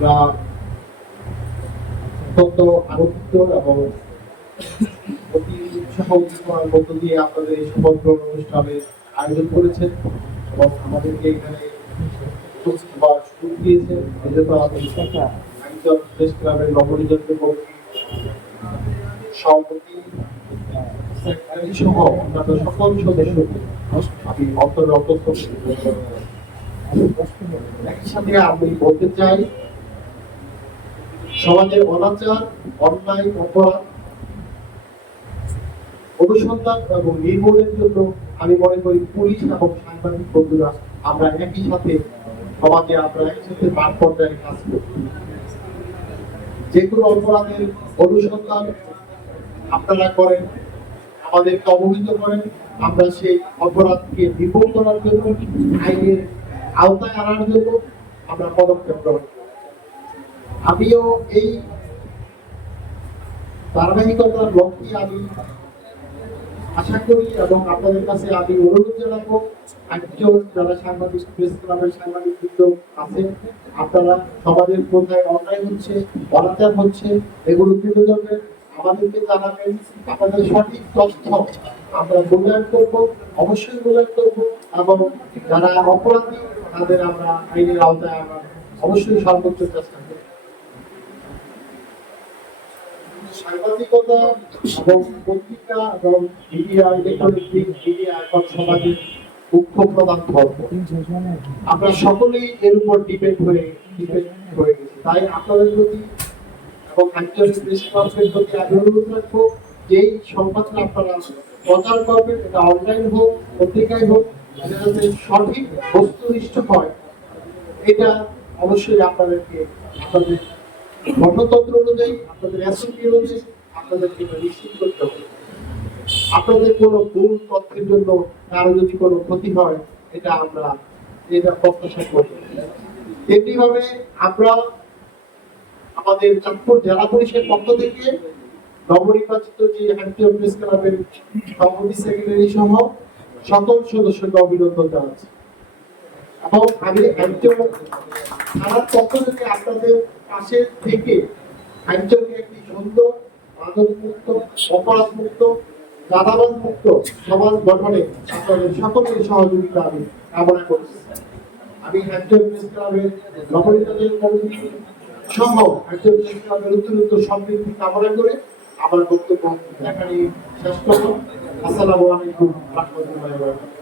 আমরা অত্যন্ত আনন্দিত এবং অতি উৎসাহ উদ্দীপনার মধ্য দিয়ে আপনাদের এই সমগ্র অনুষ্ঠানের আয়োজন করেছেন এবং আমাদেরকে এখানে উপস্থিত হওয়ার সুযোগ দিয়েছেন। এজন্য আমি একজন প্রেস ক্লাবের নবনিযুক্ত সভাপতি, সেক্রেটারি সহ অন্যান্য সকল সদস্যকে আমি অন্তরের অন্তঃস্থল একই সাথে আমি বলতে চাই, সমাজের অনাচার, অন্যায়, অপরাধ অনুসন্ধান এবং নির্মূলের জন্য আমি মনে করি পুলিশ এবং সাংবাদিক বন্ধুরা আমরা একই সাথে সমাজে আমরা একসাথে মাঠ পর্যায়ে কাজ করি। যে কোনো অপরাধের অনুসন্ধান আপনারা করেন, আমাদেরকে অবহিত করেন, আমরা সেই অপরাধকে বিপদ করার জন্য, আইনের আওতায় আনার জন্য আমরা পদক্ষেপ গ্রহণ করি। আমিও এই ধারাবাহিকতার লক্ষ্যে আমি আশা করি এবং আপনাদের কাছে আমি অনুরোধ জানাবো, একজন যারা সাংবাদিক প্রেস ক্লাবের সাংবাদিক বৃন্দ আছেন, আপনারা সমাজের কোথায় অন্যায় হচ্ছে, অনাচার হচ্ছে, এগুলো তুলে ধরবেন, আমাদেরকে জানাবেন। আপনাদের সঠিক তথ্য আমরা মূল্যায়ন করব, অবশ্যই মূল্যায়ন করব এবং যারা অপরাধী তাদের আমরা আইনের আওতায় আমরা অবশ্যই সর্বোচ্চ চেষ্টা করব। সাংবাদিকতা এবং পত্রিকা এবং মিডিয়া, ইলেকট্রনিক মিডিয়া এখন সমাজের মুখ্য প্রধান ধর্ম। আমরা সকলেই এর উপর ডিপেন্ড হয়ে গেছি। তাই আপনাদের প্রতি এবং আঞ্চলিক প্রেস ক্লাবের প্রতি আমি অনুরোধ রাখবো যে এই সংবাদটা আপনারা প্রচার করবেন, এটা অনলাইন হোক, পত্রিকায় হোক, এটা যাতে সঠিক বস্তুনিষ্ঠ হয়, এটা অবশ্যই আপনাদেরকে আপনাদের গণতন্ত্র অনুযায়ী, আপনাদের এসওপি অনুযায়ী আপনাদেরকে নিশ্চিত করতে হবে। আপনাদের কোনো ভুল তথ্যের জন্য কারো যদি কোনো ক্ষতি হয়, এটা আমরা প্রত্যাশা করি। তেমনিভাবে আমরা আমাদের চাঁদপুর জেলা পুলিশের পক্ষ থেকে নবনির্বাচিত যে হ্যান্টিও প্রেস ক্লাবের সভাপতি, সেক্রেটারি সহ সকল সদস্যকে অভিনন্দন জানাচ্ছি এবং আমি হ্যান্টিও থানার পক্ষ থেকে আপনাদের পাশে থেকে হ্যান্টিওকে একটি সুন্দর, মাদকমুক্ত, অপরাধমুক্ত, চাঁদাবাজ মুক্ত সমাজ গঠনে আপনাদের সকলের সহযোগিতা আমি কামনা করছি। আমি হ্যান্টিও প্রেস ক্লাবের নবনির্বাচিত কমিটি সহ হ্যান্টিও প্রেস ক্লাবের উত্তরোত্তর সমৃদ্ধি কামনা করে আমার বক্তব্য এখানেই শেষ করব। আসসালামু আলাইকুম ওয়া রাহমাতুল্লাহি ওয়া বারাকাতুহু।